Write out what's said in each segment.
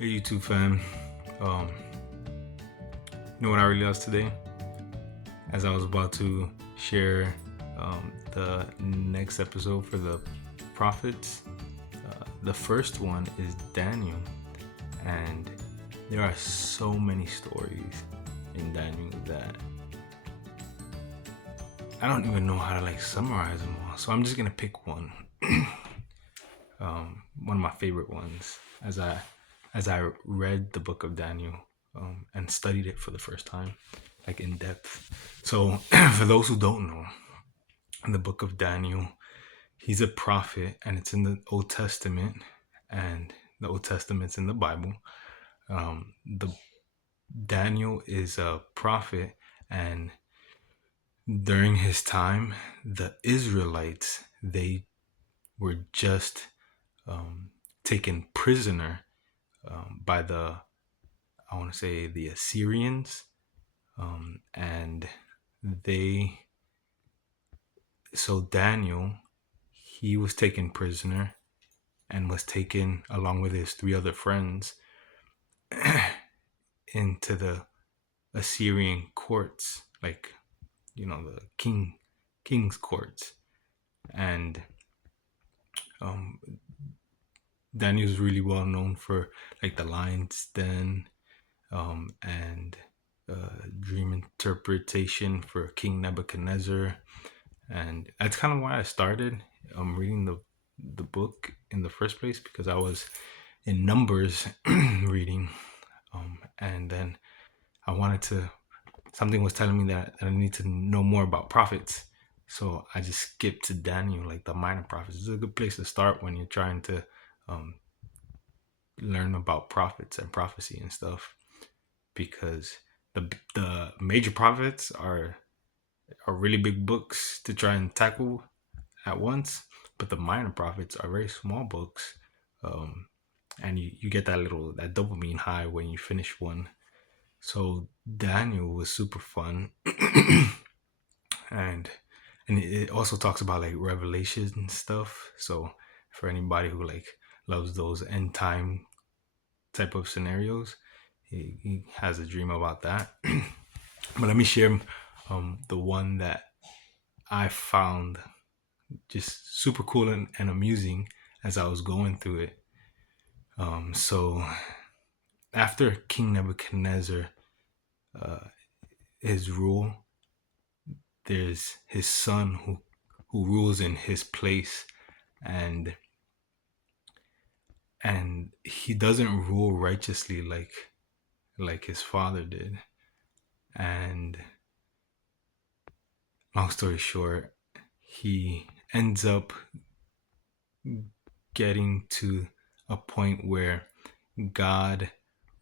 Hey YouTube fam, um, you know what I realized today? As I was about to share the next episode for the prophets, the first one is Daniel, and there are so many stories in Daniel that I don't even know how to summarize them all. So I'm just gonna pick one, one of my favorite ones, as I read the book of Daniel and studied it for the first time, like in depth. So, for those who don't know, in the book of Daniel, he's a prophet, and it's in the Old Testament, and the Old Testament's in the Bible. The Daniel is a prophet, and during his time, the Israelites they were just taken prisoner by I want to say the Assyrians, and they so Daniel he was taken prisoner and was taken along with his three other friends into the Assyrian courts, like the king's courts, and um, Daniel's really well known for like the lion's den, and dream interpretation for King Nebuchadnezzar, and that's kind of why I started reading the book in the first place, because I was in Numbers reading, and then I wanted to. Something was telling me that I need to know more about prophets, so I just skipped to Daniel, like the minor prophets. It's a good place to start when you're trying to um, learn about prophets and prophecy and stuff, because the major prophets are really big books to try and tackle at once, but the minor prophets are very small books, um, and you get that dopamine high when you finish one. So Daniel was super fun, and it also talks about like revelation and stuff. So for anybody who like loves those end time type of scenarios, he has a dream about that. But let me share the one that I found just super cool and amusing as I was going through it. So after King Nebuchadnezzar, uh, his rule, there's his son who rules in his place, and he doesn't rule righteously like his father did. And long story short, he ends up getting to a point where God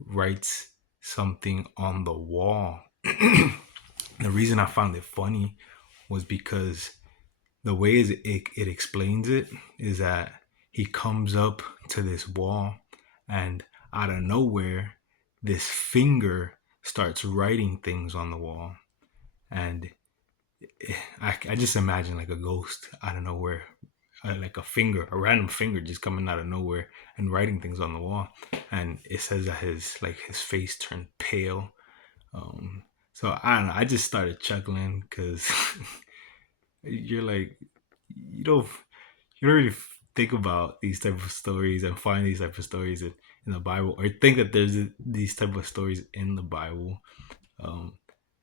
writes something on the wall. The reason I found it funny was because the way it explains it is that he comes up to this wall, and out of nowhere, this finger starts writing things on the wall. And I just imagine like a ghost out of nowhere, like a random finger just coming out of nowhere and writing things on the wall. And it says that his face turned pale. Um, so I don't know. I just started chuckling because you're like, you don't you don't really think about these type of stories and find these type of stories in the Bible, or think that there's these type of stories in the Bible. Um,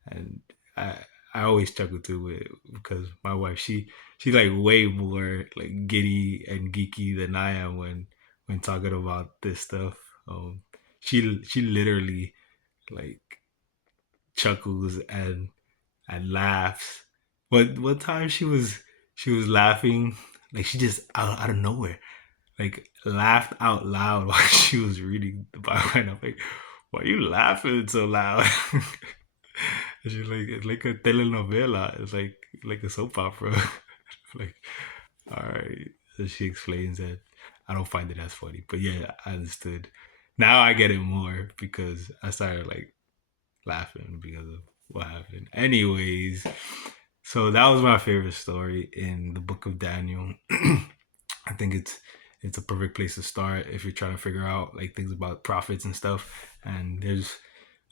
and I I always struggle too with, because my wife, she's like way more like giddy and geeky than I am when talking about this stuff. She literally like chuckles and laughs. But one time she was laughing, like she just out of nowhere like laughed out loud while she was reading the Bible, and I'm like, "Why are you laughing so loud?" And she's like, "It's like a telenovela. It's like a soap opera." Like, all right. So she explains that. I don't find it as funny, but yeah, I understood. Now I get it more because I started like laughing because of what happened. Anyways, so that was my favorite story in the book of Daniel. I think it's a perfect place to start if you're trying to figure out like things about prophets and stuff. And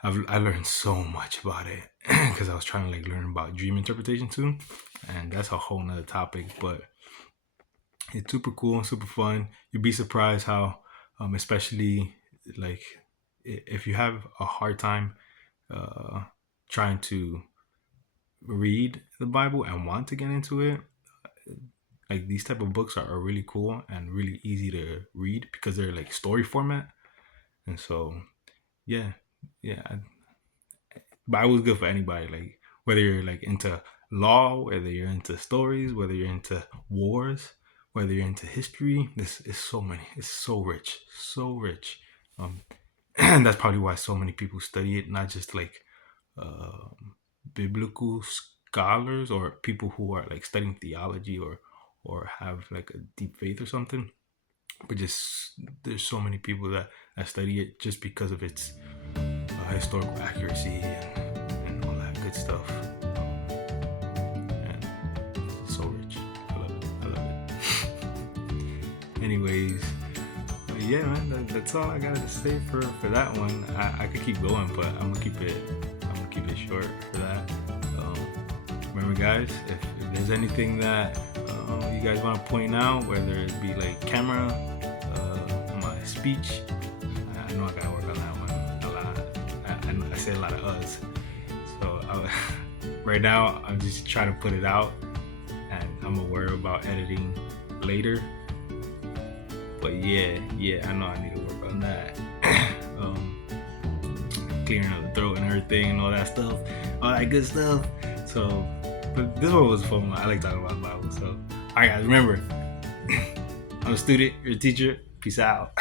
I learned so much about it because I was trying to like learn about dream interpretation too, and that's a whole nother topic. But it's super cool and super fun. You'd be surprised how, especially like if you have a hard time uh, trying to read the Bible and want to get into it, like these type of books are really cool and really easy to read because they're like story format. And so, yeah, yeah, Bible's good for anybody. Like whether you're like into law, whether you're into stories, whether you're into wars, whether you're into history. This is so many. It's so rich, so rich. And that's probably why so many people study it. Not just like biblical scholars or people who are like studying theology or have like a deep faith or something, but just there's so many people that study it just because of its historical accuracy and all that good stuff. And it's so rich. I love it. I love it. Anyways, yeah, man, that's all I got to say for that one. I could keep going, but I'm gonna keep it short for that. Remember, guys, if there's anything that you guys want to point out, whether it be like camera, my speech, I know I gotta work on that one a lot. I say a lot of us, so right now I'm just trying to put it out, and I'm aware about editing later. But yeah, I know I need to work on that. Clearing up the throat and everything and all that stuff, all that good stuff. So, but this one was fun. I like talking about the Bible. So, all right, guys, remember, I'm a student, you're a teacher. Peace out.